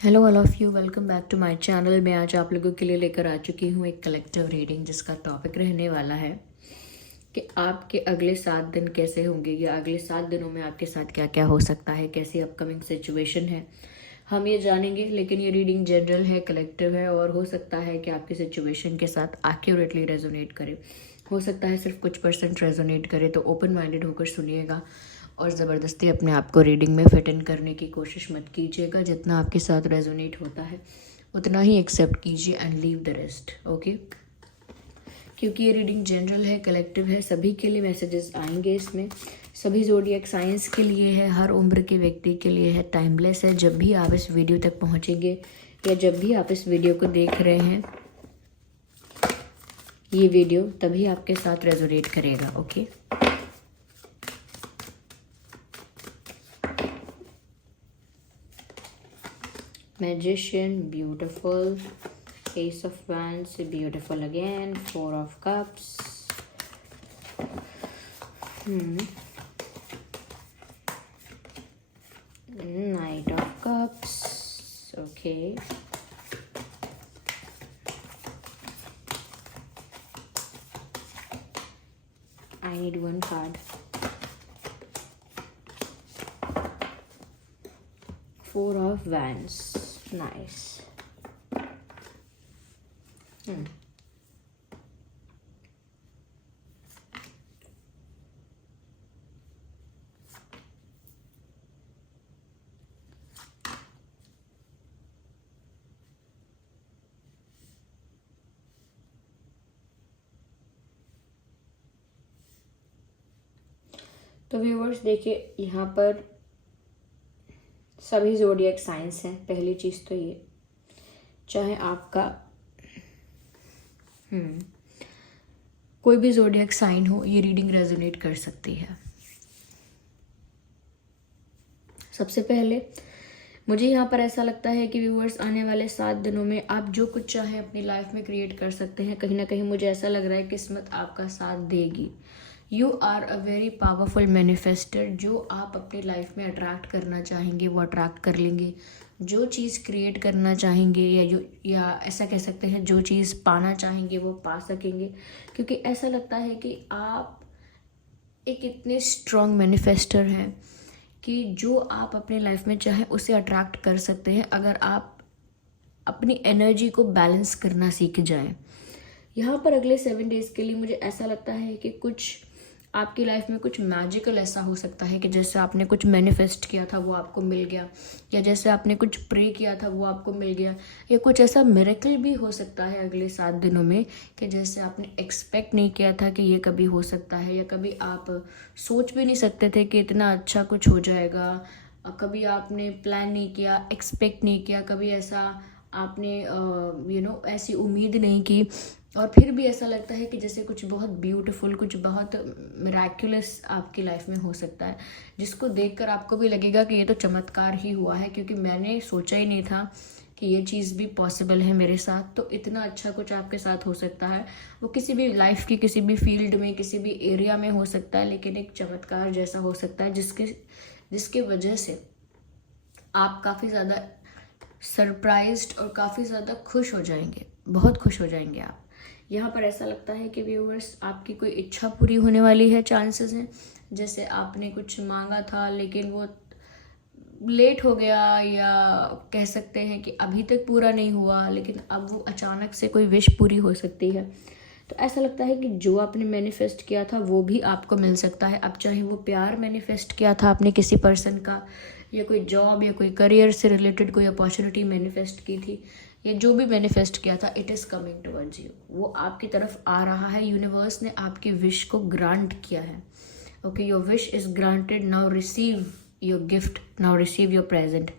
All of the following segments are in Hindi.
Hello all of you, welcome back to my channel. मैं आज आप लोगों के लिए लेकर आ चुकी हूँ एक कलेक्टिव रीडिंग जिसका टॉपिक रहने वाला है कि आपके अगले 7 दिन कैसे होंगे या अगले 7 दिनों में आपके साथ क्या क्या हो सकता है, कैसी अपकमिंग सिचुएशन है, हम ये जानेंगे। लेकिन ये रीडिंग जनरल है, कलेक्टिव है और हो सकता है कि आपकी सिचुएशन के साथ एक्यूरेटली रेजोनेट करे, हो सकता है सिर्फ कुछ % रेजोनेट करे। तो ओपन माइंडेड होकर सुनिएगा और ज़बरदस्ती अपने आप को रीडिंग में फिट इन करने की कोशिश मत कीजिएगा। जितना आपके साथ रेजोनेट होता है उतना ही एक्सेप्ट कीजिए and leave the rest, okay. क्योंकि ये रीडिंग जनरल है, कलेक्टिव है, सभी के लिए मैसेजेस आएंगे इसमें, सभी ज़ोडिएक साइंस के लिए है, हर उम्र के व्यक्ति के लिए है, टाइमलेस है। जब भी आप इस वीडियो तक पहुँचेंगे या जब भी आप इस वीडियो को देख रहे हैं, ये वीडियो तभी आपके साथ रेजोनेट करेगा, okay. Magician, beautiful. Ace of Wands, beautiful again. 4 of Cups. Knight of Cups. Okay. I need one card. 4 of Wands. Nice. तो व्यूअर्स देखिए, यहाँ पर सभी ज़ोडिएक साइंस हैं। पहली चीज़ तो ये, चाहे आपका कोई भी ज़ोडिएक साइन हो, ये रीडिंग रेजोनेट कर सकती है। सबसे पहले मुझे यहाँ पर ऐसा लगता है कि व्यूअर्स आने वाले 7 दिनों में आप जो कुछ चाहें अपनी लाइफ में क्रिएट कर सकते हैं। कहीं ना कहीं मुझे ऐसा लग रहा है किस्मत आपका साथ देगी। You are a very powerful manifester. जो आप अपनी लाइफ में अट्रैक्ट करना चाहेंगे वो अट्रैक्ट कर लेंगे। जो चीज़ क्रिएट करना चाहेंगे या ऐसा कह सकते हैं जो चीज़ पाना चाहेंगे वो पा सकेंगे। क्योंकि ऐसा लगता है कि आप एक इतने स्ट्रॉन्ग मैनिफेस्टर हैं कि जो आप अपने लाइफ में चाहें उसे अट्रैक्ट कर सकते हैं, अगर आप अपनी एनर्जी को बैलेंस करना सीख जाएं। यहाँ पर अगले 7 डेज़ के लिए मुझे ऐसा लगता है कि कुछ आपकी लाइफ में कुछ मैजिकल ऐसा हो सकता है कि जैसे आपने कुछ मैनिफेस्ट किया था वो आपको मिल गया, या जैसे आपने कुछ प्रे किया था वो आपको मिल गया, या कुछ ऐसा मिरेकल भी हो सकता है अगले 7 दिनों में कि जैसे आपने एक्सपेक्ट नहीं किया था कि ये कभी हो सकता है, या कभी आप सोच भी नहीं सकते थे कि इतना अच्छा कुछ हो जाएगा। कभी आपने प्लान नहीं किया, एक्सपेक्ट नहीं किया, कभी ऐसा आपने ऐसी उम्मीद नहीं की, और फिर भी ऐसा लगता है कि जैसे कुछ बहुत ब्यूटीफुल, कुछ बहुत मिराक्युलस आपकी लाइफ में हो सकता है, जिसको देखकर आपको भी लगेगा कि ये तो चमत्कार ही हुआ है, क्योंकि मैंने सोचा ही नहीं था कि ये चीज़ भी पॉसिबल है मेरे साथ। तो इतना अच्छा कुछ आपके साथ हो सकता है। वो किसी भी लाइफ की किसी भी फील्ड में, किसी भी एरिया में हो सकता है, लेकिन एक चमत्कार जैसा हो सकता है जिसके वजह से आप काफ़ी ज़्यादा सरप्राइज्ड और काफ़ी ज़्यादा खुश हो जाएंगे, बहुत खुश हो जाएंगे आप। यहाँ पर ऐसा लगता है कि व्यूअर्स आपकी कोई इच्छा पूरी होने वाली है, चांसेस हैं। जैसे आपने कुछ मांगा था लेकिन वो लेट हो गया, या कह सकते हैं कि अभी तक पूरा नहीं हुआ, लेकिन अब वो अचानक से कोई विश पूरी हो सकती है। तो ऐसा लगता है कि जो आपने मैनिफेस्ट किया था वो भी आपको मिल सकता है। अब चाहे वो प्यार मैनिफेस्ट किया था आपने किसी पर्सन का, या कोई जॉब या कोई करियर से रिलेटेड कोई अपॉर्चुनिटी मैनिफेस्ट की थी, या जो भी मैनिफेस्ट किया था, it is coming towards you. वो आपकी तरफ आ रहा है। यूनिवर्स ने आपकी विश को ग्रांट किया है। Okay, your wish is granted, now receive your gift, now receive your present.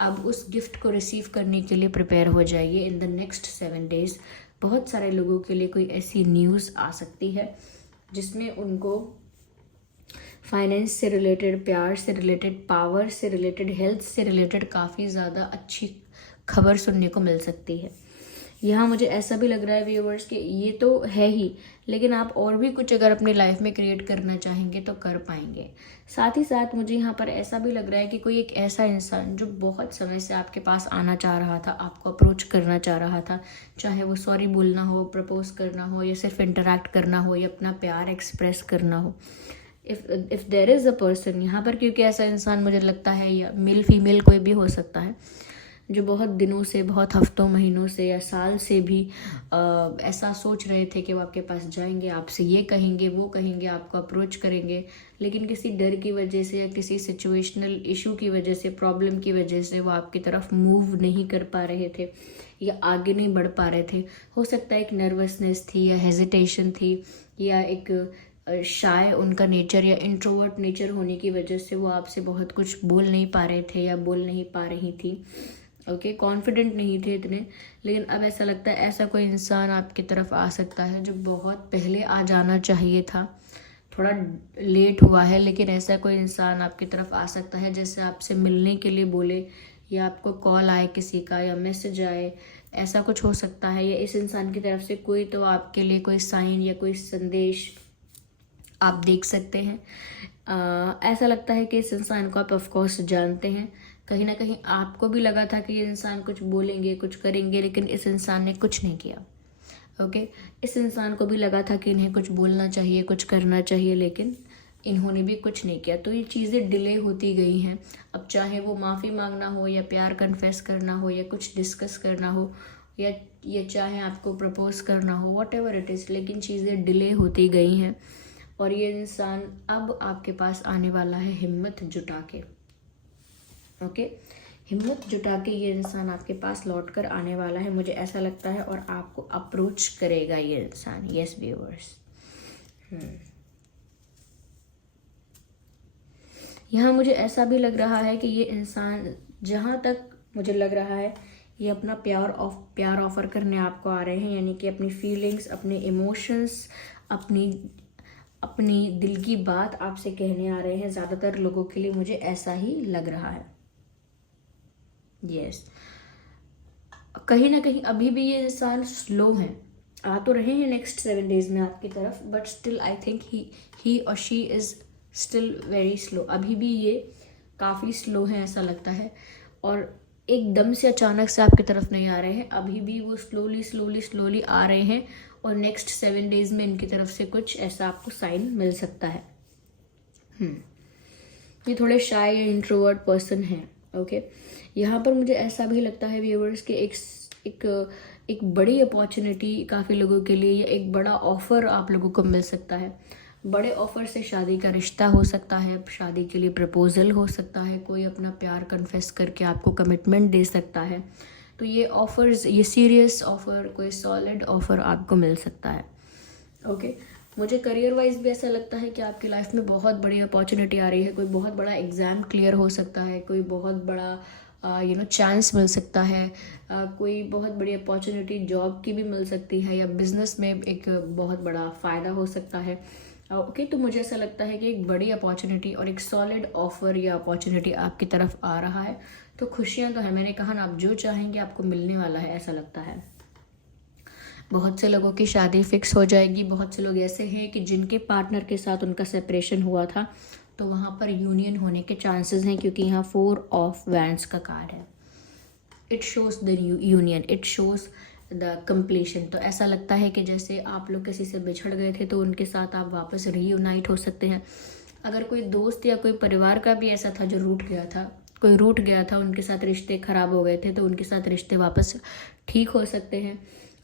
अब उस गिफ्ट को रिसीव करने के लिए प्रिपेयर हो जाइए इन द नेक्स्ट 7 डेज। बहुत सारे लोगों के लिए कोई ऐसी न्यूज़ आ सकती है जिसमें उनको फाइनेंस से रिलेटेड, प्यार से रिलेटेड, पावर से रिलेटेड, हेल्थ से रिलेटेड काफ़ी ज़्यादा अच्छी खबर सुनने को मिल सकती है। यहाँ मुझे ऐसा भी लग रहा है व्यूअर्स कि ये तो है ही, लेकिन आप और भी कुछ अगर अपनी लाइफ में क्रिएट करना चाहेंगे तो कर पाएंगे। साथ ही साथ मुझे यहाँ पर ऐसा भी लग रहा है कि कोई एक ऐसा इंसान जो बहुत समय से आपके पास आना चाह रहा था, आपको अप्रोच करना चाह रहा था, चाहे वो सॉरी बोलना हो, प्रपोज करना हो, या सिर्फ इंटरेक्ट करना हो, या अपना प्यार एक्सप्रेस करना हो। If there is a person यहाँ पर, क्योंकि ऐसा इंसान मुझे लगता है, या मेल फीमेल कोई भी हो सकता है, जो बहुत दिनों से, बहुत हफ्तों महीनों से या साल से भी ऐसा सोच रहे थे कि वो आपके पास जाएंगे, आपसे ये कहेंगे, वो कहेंगे, आपको अप्रोच करेंगे, लेकिन किसी डर की वजह से या किसी सिचुएशनल इशू की वजह से, प्रॉब्लम की वजह से वो आपकी तरफ मूव नहीं कर पा रहे थे या आगे नहीं बढ़ पा रहे थे। हो सकता है एक नर्वसनेस थी, या हेजिटेशन थी, या एक शाय उनका नेचर या इंट्रोवर्ट नेचर होने की वजह से वो आपसे बहुत कुछ बोल नहीं पा रहे थे या बोल नहीं पा रही थी। ओके, कॉन्फिडेंट नहीं थे इतने। लेकिन अब ऐसा लगता है ऐसा कोई इंसान आपकी तरफ आ सकता है जो बहुत पहले आ जाना चाहिए था, थोड़ा लेट हुआ है, लेकिन ऐसा कोई इंसान आपकी तरफ आ सकता है जैसे आपसे मिलने के लिए बोले, या आपको कॉल आए किसी का, या मैसेज आए, ऐसा कुछ हो सकता है। या इस इंसान की तरफ से कोई तो आपके लिए कोई साइन या कोई संदेश आप देख सकते हैं। ऐसा लगता है कि इस इंसान को आप ऑफकोर्स जानते हैं। कहीं ना कहीं आपको भी लगा था कि ये इंसान कुछ बोलेंगे, कुछ करेंगे, लेकिन इस इंसान ने कुछ नहीं किया। ओके, इस इंसान को भी लगा था कि इन्हें कुछ बोलना चाहिए, कुछ करना चाहिए, लेकिन इन्होंने भी कुछ नहीं किया। तो ये चीज़ें डिले होती गई हैं। अब चाहे वो माफ़ी मांगना हो, या प्यार कन्फेस करना हो, या कुछ डिस्कस करना हो, या चाहे आपको प्रपोज करना हो, वॉट एवर इट इज़, लेकिन चीज़ें डिले होती गई हैं। और ये इंसान अब आपके पास आने वाला है हिम्मत जुटा के। ओके, हिम्मत जुटा के ये इंसान आपके पास लौट कर आने वाला है, मुझे ऐसा लगता है, और आपको अप्रोच करेगा ये इंसान। यस व्यूअर्स, यहाँ मुझे ऐसा भी लग रहा है कि ये इंसान, जहाँ तक मुझे लग रहा है, ये अपना प्यार ऑफर करने आपको आ रहे हैं, यानी कि अपनी फीलिंग्स, अपने इमोशंस, अपनी दिल की बात आपसे कहने आ रहे हैं। ज़्यादातर लोगों के लिए मुझे ऐसा ही लग रहा है। यस, कहीं ना कहीं अभी भी ये इंसान स्लो हैं, आ तो रहे हैं नेक्स्ट 7 डेज में आपकी तरफ, but still I think he or she is still very slow. अभी भी ये काफ़ी स्लो हैं ऐसा लगता है, और एकदम से अचानक से आपकी तरफ नहीं आ रहे हैं। अभी भी वो स्लोली आ रहे हैं, और नेक्स्ट 7 डेज में इनकी तरफ से कुछ ऐसा आपको साइन मिल सकता है। ये थोड़े शाय या इंट्रोवर्ट पर्सन हैं। ओके, यहाँ पर मुझे ऐसा भी लगता है व्यूअर्स कि एक बड़ी अपॉर्चुनिटी काफ़ी लोगों के लिए, या एक बड़ा ऑफ़र आप लोगों को मिल सकता है। बड़े ऑफ़र से शादी का रिश्ता हो सकता है, शादी के लिए प्रपोजल हो सकता है, कोई अपना प्यार कन्फेस करके आपको कमिटमेंट दे सकता है। तो ये ऑफ़र्स, ये सीरियस ऑफ़र, कोई सॉलिड ऑफ़र आपको मिल सकता है। ओके, मुझे करियर वाइज भी ऐसा लगता है कि आपकी लाइफ में बहुत बड़ी अपॉर्चुनिटी आ रही है। कोई बहुत बड़ा एग्ज़ाम क्लियर हो सकता है, कोई बहुत बड़ा चांस मिल सकता है, कोई बहुत बड़ी अपॉर्चुनिटी जॉब की भी मिल सकती है, या बिजनेस में एक बहुत बड़ा फ़ायदा हो सकता है। ओके, तो मुझे ऐसा लगता है कि एक बड़ी अपॉर्चुनिटी और एक सॉलिड ऑफर या अपॉर्चुनिटी आपकी तरफ आ रहा है। तो खुशियाँ तो है, मैंने कहा ना, आप जो चाहेंगे आपको मिलने वाला है, ऐसा लगता है। बहुत से लोगों की शादी फिक्स हो जाएगी। बहुत से लोग ऐसे हैं कि जिनके पार्टनर के साथ उनका सेपरेशन हुआ था, तो वहाँ पर यूनियन होने के चांसेस हैं, क्योंकि यहाँ 4 ऑफ वैंड्स का कार्ड है। It shows the union, it shows the completion. तो ऐसा लगता है कि जैसे आप लोग किसी से बिछड़ गए थे, तो उनके साथ आप वापस रीयूनाइट हो सकते हैं। अगर कोई दोस्त या कोई परिवार का भी ऐसा था जो रूठ गया था, उनके साथ रिश्ते ख़राब हो गए थे, तो उनके साथ रिश्ते वापस ठीक हो सकते हैं।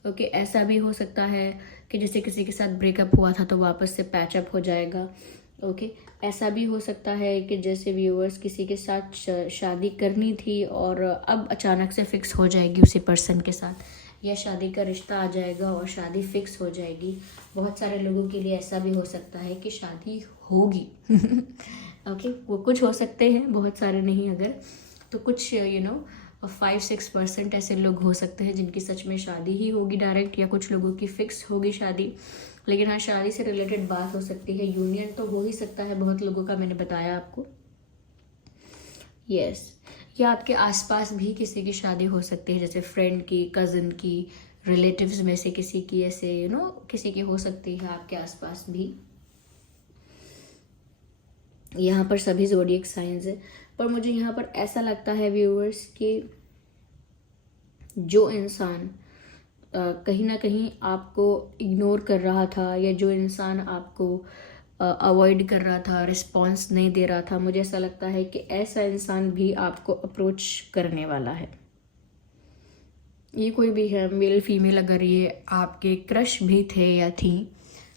ओके, ऐसा भी हो सकता है कि जैसे किसी के साथ ब्रेकअप हुआ था तो वापस से पैचअप हो जाएगा। ओके, ऐसा भी हो सकता है कि जैसे व्यूअर्स किसी के साथ शादी करनी थी और अब अचानक से फिक्स हो जाएगी उसी पर्सन के साथ, या शादी का रिश्ता आ जाएगा और शादी फिक्स हो जाएगी। बहुत सारे लोगों के लिए ऐसा भी हो सकता है कि शादी होगी। ओके, वो कुछ हो सकते हैं, बहुत सारे नहीं। अगर तो कुछ 5-6% ऐसे लोग हो सकते हैं जिनकी सच में शादी ही होगी डायरेक्ट, या कुछ लोगों की फिक्स होगी शादी। लेकिन हाँ, शादी से रिलेटेड बात हो सकती है, यूनियन तो हो ही सकता है बहुत लोगों का, मैंने बताया आपको। यस, या आपके आसपास भी किसी की शादी हो सकती है, जैसे फ्रेंड की, कज़न की, रिलेटिव्स में से किसी की, ऐसे किसी की हो सकती है आपके आसपास भी। यहाँ पर सभी ज़ोडिएक साइंस है, पर मुझे यहाँ पर ऐसा लगता है व्यूअर्स कि जो इंसान कहीं ना कहीं आपको इग्नोर कर रहा था, या जो इंसान आपको अवॉइड कर रहा था, रिस्पॉन्स नहीं दे रहा था, मुझे ऐसा लगता है कि ऐसा इंसान भी आपको अप्रोच करने वाला है। ये कोई भी है, मेल फीमेल, अगर ये आपके क्रश भी थे या थी,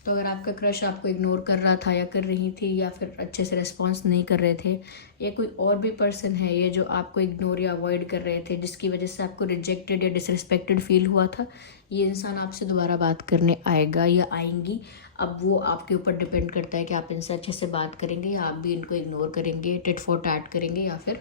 तो अगर आपका क्रश आपको इग्नोर कर रहा था या कर रही थी, या फिर अच्छे से रिस्पॉन्स नहीं कर रहे थे, या कोई और भी पर्सन है ये जो आपको इग्नोर या अवॉइड कर रहे थे, जिसकी वजह से आपको रिजेक्टेड या डिसरिस्पेक्टेड फील हुआ था, ये इंसान आपसे दोबारा बात करने आएगा या आएंगी। अब वो आपके ऊपर डिपेंड करता है कि आप इनसे अच्छे से बात करेंगे या आप भी इनको इग्नोर करेंगे, टिट फॉर टैट करेंगे, या फिर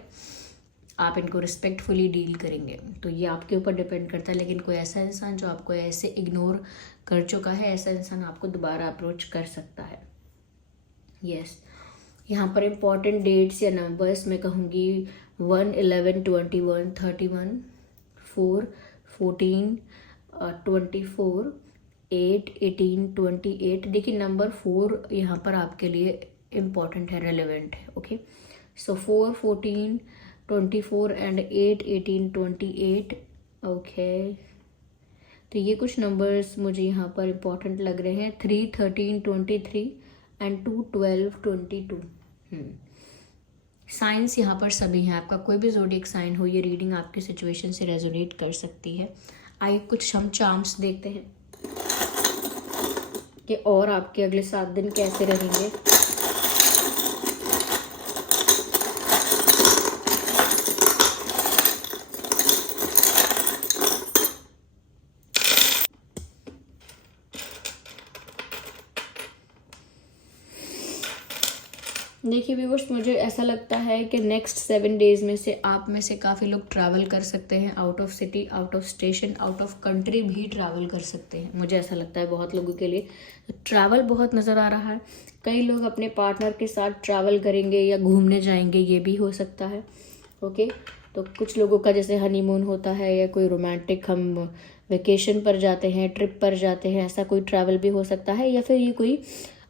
आप इनको रिस्पेक्टफुली डील करेंगे। तो ये आपके ऊपर डिपेंड करता है। लेकिन कोई ऐसा इंसान जो आपको ऐसे इग्नोर कर चुका है, ऐसा इंसान आपको दोबारा अप्रोच कर सकता है। यस, यहाँ पर इम्पॉर्टेंट डेट्स या नंबर्स मैं कहूँगी 1, 11, 21, 31, 4, 14, 24, 8, 18, 28। देखिए नंबर 4 यहाँ पर आपके लिए इम्पॉर्टेंट है, रेलेवेंट है। Okay, so 4, 14, 24 and 8, 18, 28। ओके, तो ये कुछ नंबर्स मुझे यहाँ पर इम्पॉर्टेंट लग रहे हैं। 3, 13, 23 एंड 2, 12, 22। साइंस यहाँ पर सभी हैं। आपका कोई भी ज़ोडिएक साइन हो, ये रीडिंग आपकी सिचुएशन से रेजोनेट कर सकती है। आइए कुछ हम चार्म्स देखते हैं कि और आपके अगले 7 दिन कैसे रहेंगे। देखिए व्यूअर्स, मुझे ऐसा लगता है कि नेक्स्ट 7 डेज में से आप में से काफ़ी लोग ट्रैवल कर सकते हैं, out of city, out of station, out of country भी ट्रैवल कर सकते हैं। मुझे ऐसा लगता है बहुत लोगों के लिए ट्रैवल बहुत नज़र आ रहा है। कई लोग अपने पार्टनर के साथ ट्रैवल करेंगे या घूमने जाएंगे, ये भी हो सकता है। ओके, तो कुछ लोगों का जैसे हनीमून होता है, या कोई रोमांटिक हम वेकेशन पर जाते हैं, ट्रिप पर जाते हैं, ऐसा कोई ट्रैवल भी हो सकता है। या फिर ये कोई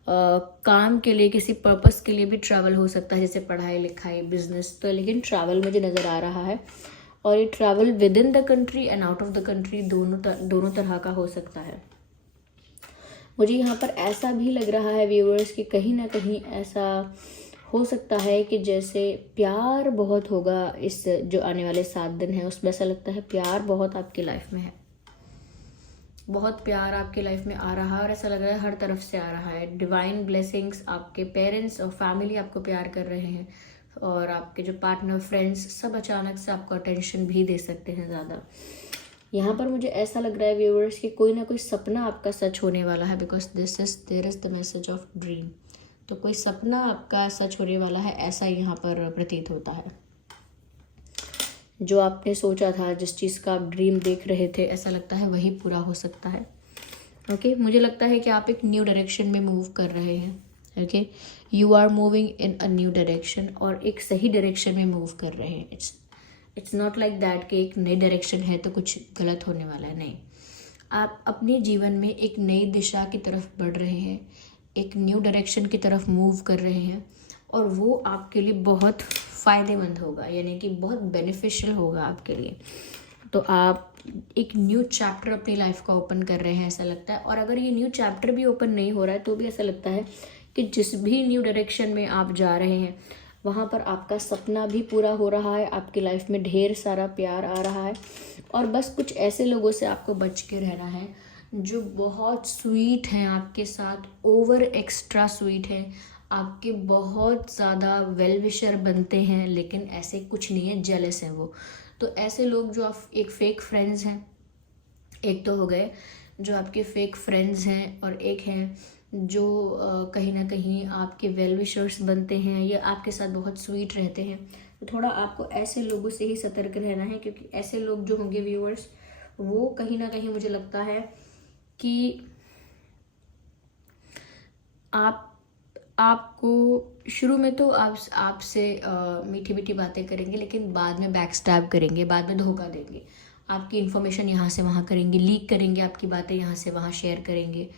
काम के लिए, किसी पर्पस के लिए भी ट्रैवल हो सकता है, जैसे पढ़ाई लिखाई, बिजनेस। तो लेकिन ट्रैवल मुझे नज़र आ रहा है, और ये travel with in the country and out of the country, दोनों तरह का हो सकता है। मुझे यहाँ पर ऐसा भी लग रहा है व्यूअर्स कि कहीं ना कहीं ऐसा हो सकता है कि जैसे प्यार बहुत होगा इस जो आने वाले 7 दिन है, उसमें ऐसा लगता है प्यार बहुत आपकी लाइफ में है, बहुत प्यार आपके लाइफ में आ रहा है, और ऐसा लग रहा है हर तरफ से आ रहा है। डिवाइन ब्लेसिंग्स, आपके पेरेंट्स और फैमिली आपको प्यार कर रहे हैं, और आपके जो पार्टनर, फ्रेंड्स, सब अचानक से आपको अटेंशन भी दे सकते हैं ज़्यादा। यहाँ पर मुझे ऐसा लग रहा है व्यूअर्स कि कोई ना कोई सपना आपका सच होने वाला है, because there is the message of dream. तो कोई सपना आपका सच होने वाला है, ऐसा यहाँ पर प्रतीत होता है। जो आपने सोचा था, जिस चीज़ का आप ड्रीम देख रहे थे, ऐसा लगता है वही पूरा हो सकता है। ओके, मुझे लगता है कि आप एक न्यू डायरेक्शन में मूव कर रहे हैं। Okay, you are moving in a new direction, और एक सही डायरेक्शन में मूव कर रहे हैं। इट्स नॉट लाइक दैट कि एक नई डायरेक्शन है तो कुछ गलत होने वाला है, नहीं। आप अपने जीवन में एक नई दिशा की तरफ बढ़ रहे हैं, एक न्यू डायरेक्शन की तरफ मूव कर रहे हैं, और वो आपके लिए बहुत फ़ायदेमंद होगा, यानी कि बहुत बेनिफिशियल होगा आपके लिए। तो आप एक न्यू चैप्टर अपनी लाइफ का ओपन कर रहे हैं, ऐसा लगता है। और अगर ये न्यू चैप्टर भी ओपन नहीं हो रहा है, तो भी ऐसा लगता है कि जिस भी न्यू डायरेक्शन में आप जा रहे हैं, वहाँ पर आपका सपना भी पूरा हो रहा है, आपकी लाइफ में ढेर सारा प्यार आ रहा है। और बस कुछ ऐसे लोगों से आपको बच के रहना है जो बहुत स्वीट हैं आपके साथ, ओवर एक्स्ट्रा स्वीट हैं, आपके बहुत ज़्यादा वेल विशर बनते हैं, लेकिन ऐसे कुछ नहीं है, जेलस हैं वो। तो ऐसे लोग जो आप एक फेक फ्रेंड्स हैं, एक तो हो गए जो आपके फेक फ्रेंड्स हैं, और एक हैं जो कहीं ना कहीं आपके वेल विशर्स बनते हैं, या आपके साथ बहुत स्वीट रहते हैं। तो थोड़ा आपको ऐसे लोगों से ही सतर्क रहना है, क्योंकि ऐसे लोग जो होंगे व्यूअर्स, वो कहीं ना कहीं मुझे लगता है कि आपको शुरू में तो आपसे मीठी मीठी बातें करेंगे, लेकिन बाद में बैक स्टैब करेंगे, बाद में धोखा देंगे, आपकी इन्फॉर्मेशन यहाँ से वहाँ करेंगे, लीक करेंगे, आपकी बातें यहाँ से वहाँ शेयर करेंगे,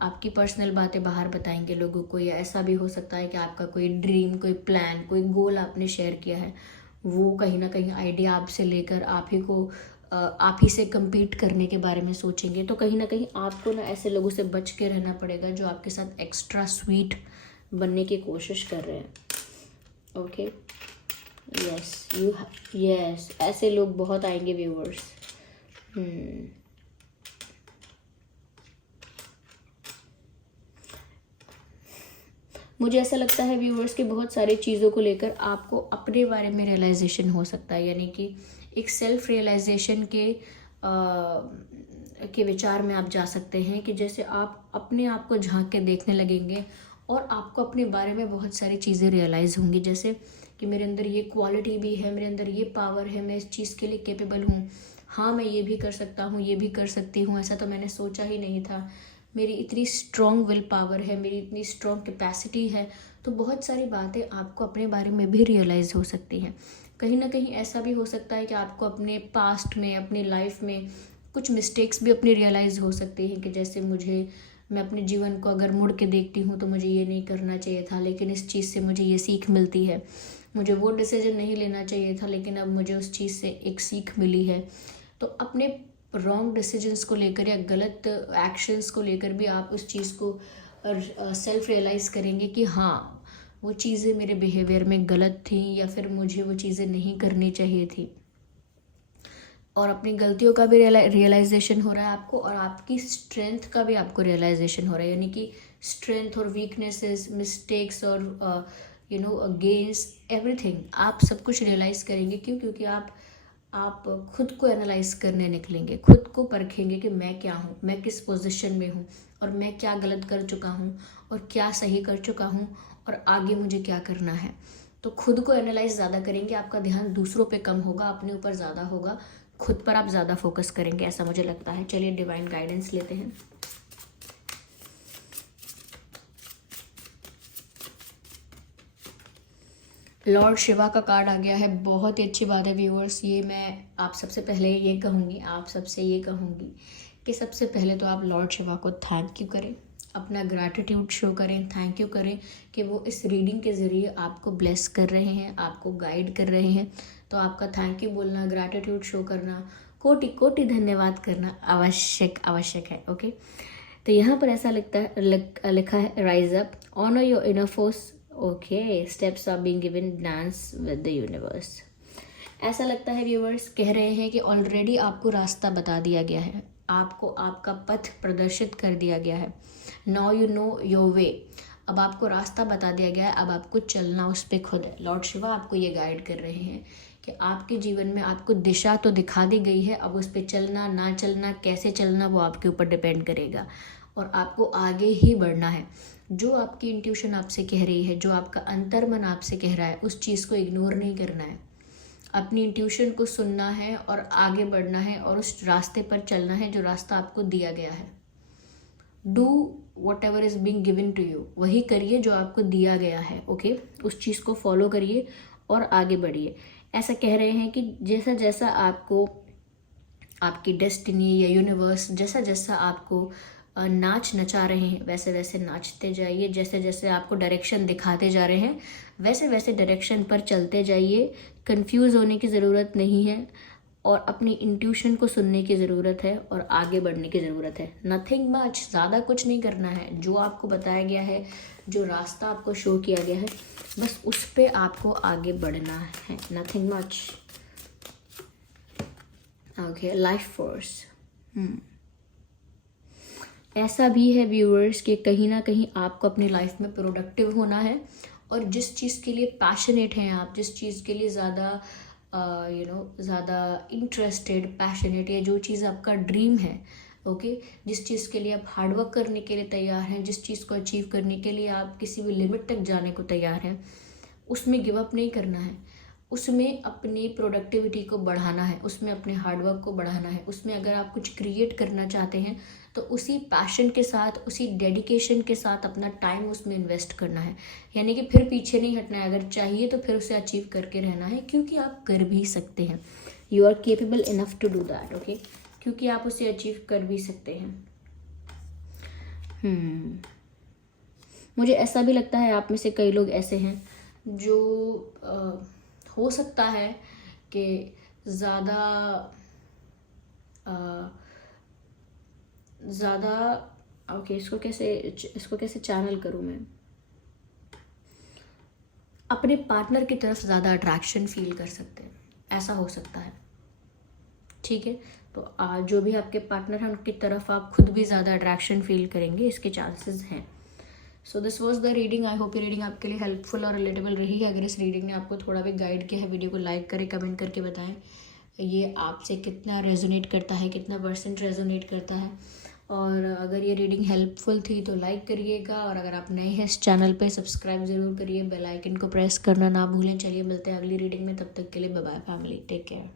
आपकी पर्सनल बातें बाहर बताएंगे लोगों को। या ऐसा भी हो सकता है कि आपका कोई ड्रीम, कोई प्लान, कोई गोल आपने शेयर किया है, वो कहीं ना कहीं आइडिया आपसे लेकर आप ही से compete करने के बारे में सोचेंगे। तो कहीं ना कहीं आपको ना ऐसे लोगों से बच के रहना पड़ेगा जो आपके साथ एक्स्ट्रा स्वीट बनने की कोशिश कर रहे हैं। ओके, यस, ऐसे लोग बहुत आएंगे व्यूअर्स। मुझे ऐसा लगता है व्यूअर्स कि बहुत सारी चीज़ों को लेकर आपको अपने बारे में रियलाइजेशन हो सकता है, यानी कि एक सेल्फ रियलाइजेशन के विचार में आप जा सकते हैं कि जैसे आप अपने आप को झांक के देखने लगेंगे और आपको अपने बारे में बहुत सारी चीज़ें रियलाइज़ होंगी, जैसे कि मेरे अंदर ये क्वालिटी भी है, मेरे अंदर ये पावर है, मैं इस चीज़ के लिए कैपेबल हूँ, हाँ मैं ये भी कर सकता हूँ, ये भी कर सकती हूँ, ऐसा तो मैंने सोचा ही नहीं था, मेरी इतनी स्ट्रॉन्ग विल पावर है, मेरी इतनी स्ट्रॉन्ग कैपेसिटी है। तो बहुत सारी बातें आपको अपने बारे में भी रियलाइज़ हो सकती हैं। कहीं ना कहीं ऐसा भी हो सकता है कि आपको अपने पास्ट में, अपनी लाइफ में कुछ मिस्टेक्स भी अपनी रियलाइज़ हो सकती हैं कि जैसे मैं अपने जीवन को अगर मुड़ के देखती हूँ तो मुझे ये नहीं करना चाहिए था, लेकिन इस चीज़ से मुझे ये सीख मिलती है, मुझे वो डिसीजन नहीं लेना चाहिए था, लेकिन अब मुझे उस चीज़ से एक सीख मिली है। तो अपने रॉन्ग डिसीजंस को लेकर या गलत एक्शंस को लेकर भी आप उस चीज़ को सेल्फ रियलाइज़ करेंगे कि हाँ वो चीज़ें मेरे बिहेवियर में गलत थी या फिर मुझे वो चीज़ें नहीं करनी चाहिए थी। और अपनी गलतियों का भी रियलाइजेशन हो रहा है आपको, और आपकी स्ट्रेंथ का भी आपको रियलाइजेशन हो रहा है, यानी कि स्ट्रेंथ और वीकनेसेस, मिस्टेक्स और गेन्स, एवरीथिंग आप सब कुछ रियलाइज़ करेंगे। क्यों? क्योंकि आप खुद को एनालाइज करने निकलेंगे, खुद को परखेंगे कि मैं क्या हूँ, मैं किस पोजीशन में हूँ, और मैं क्या गलत कर चुका हूँ और क्या सही कर चुका हूँ, और आगे मुझे क्या करना है। तो खुद को एनालाइज ज़्यादा करेंगे, आपका ध्यान दूसरों पे कम होगा, अपने ऊपर ज़्यादा होगा, खुद पर आप ज़्यादा फोकस करेंगे, ऐसा मुझे लगता है। चलिए डिवाइन गाइडेंस लेते हैं। लॉर्ड शिवा का कार्ड आ गया है, बहुत ही अच्छी बात है व्यूअर्स। ये मैं आप सबसे पहले ये कहूँगी, आप सबसे ये कहूँगी कि सबसे पहले तो आप लॉर्ड शिवा को थैंक यू करें, अपना ग्रैटिट्यूड शो करें, थैंक यू करें कि वो इस रीडिंग के ज़रिए आपको ब्लेस कर रहे हैं, आपको गाइड कर रहे हैं। तो आपका थैंक यू बोलना, ग्रैटिट्यूड शो करना, कोटि कोटि धन्यवाद करना आवश्यक है। ओके, तो यहाँ पर ऐसा लिखा है, rise up, honour your inner force, okay, steps are being given, dance with the universe. ऐसा लगता है व्यूअर्स कह रहे हैं कि ऑलरेडी आपको रास्ता बता दिया गया है, आपको आपका पथ प्रदर्शित कर दिया गया है। Now you know your way, अब आपको रास्ता बता दिया गया है, अब आपको चलना उस पर खुद है। लॉर्ड शिवा आपको ये गाइड कर रहे हैं कि आपके जीवन में आपको दिशा तो दिखा दी गई है, अब उस पर चलना ना चलना, कैसे चलना, वो आपके ऊपर डिपेंड करेगा, और आपको आगे ही बढ़ना है। जो आपकी इंट्यूशन आपसे कह रही है, जो आपका अंतर्मन आपसे कह रहा है, उस चीज़ को इग्नोर नहीं करना है, अपनी इंट्यूशन को सुनना है और आगे बढ़ना है, और उस रास्ते पर चलना है जो रास्ता आपको दिया गया है। Do whatever is being given to you, वही करिए जो आपको दिया गया है। ओके, उस चीज़ को फॉलो करिए और आगे बढ़िए। ऐसा कह रहे हैं कि जैसा जैसा आपको आपकी डेस्टिनी या यूनिवर्स जैसा जैसा आपको नाच नचा रहे हैं, वैसे वैसे नाचते जाइए, जैसे जैसे आपको डायरेक्शन दिखाते जा रहे हैं वैसे वैसे डायरेक्शन पर चलते जाइए। कंफ्यूज होने की ज़रूरत नहीं है, और अपनी इंट्यूशन को सुनने की ज़रूरत है, और आगे बढ़ने की ज़रूरत है। नथिंग मच, ज़्यादा कुछ नहीं करना है। जो आपको बताया गया है, जो रास्ता आपको शो किया गया है, बस उस पर आपको आगे बढ़ना है। Nothing much. Okay, life force. ऐसा भी है व्यूअर्स कि कहीं ना कहीं आपको अपनी लाइफ में प्रोडक्टिव होना है, और जिस चीज़ के लिए पैशनेट हैं आप, जिस चीज़ के लिए ज़्यादा ज़्यादा इंटरेस्टेड, पैशनेट, या जो चीज़ आपका ड्रीम है, ओके, जिस चीज़ के लिए आप हार्डवर्क करने के लिए तैयार हैं, जिस चीज़ को अचीव करने के लिए आप किसी भी लिमिट तक जाने को तैयार हैं, उसमें गिव अप नहीं करना है। उसमें अपनी प्रोडक्टिविटी को बढ़ाना है, उसमें अपने हार्डवर्क को बढ़ाना है, उसमें अगर आप कुछ क्रिएट करना चाहते हैं तो उसी पैशन के साथ, उसी डेडिकेशन के साथ अपना टाइम उसमें इन्वेस्ट करना है। यानी कि फिर पीछे नहीं हटना है, अगर चाहिए तो फिर उसे अचीव करके रहना है, क्योंकि आप कर भी सकते हैं। You are capable enough to do that, okay, क्योंकि आप उसे अचीव कर भी सकते हैं। मुझे ऐसा भी लगता है आप में से कई लोग ऐसे हैं जो हो सकता है कि ज़्यादा ओके, इसको कैसे चैनल करूँ मैं, अपने पार्टनर की तरफ ज़्यादा अट्रैक्शन फील कर सकते हैं, ऐसा हो सकता है। ठीक है, तो जो भी आपके पार्टनर हैं उनकी तरफ आप खुद भी ज़्यादा अट्रैक्शन फील करेंगे, इसके चांसेस हैं। So this was the reading. I hope ये रीडिंग आपके लिए हेल्पफुल और रिलेटेबल रही है। अगर इस रीडिंग ने आपको थोड़ा भी गाइड किया है, वीडियो को लाइक करें, कमेंट करके बताएं ये आपसे कितना रेजोनेट करता है, कितना % रेजोनेट करता है। और अगर ये रीडिंग हेल्पफुल थी तो लाइक करिएगा, और अगर आप नए हैं इस चैनल पे सब्सक्राइब ज़रूर करिए, बेल आइकन को प्रेस करना ना भूलें। चलिए मिलते हैं अगली रीडिंग में, तब तक के लिए bye bye family, take care.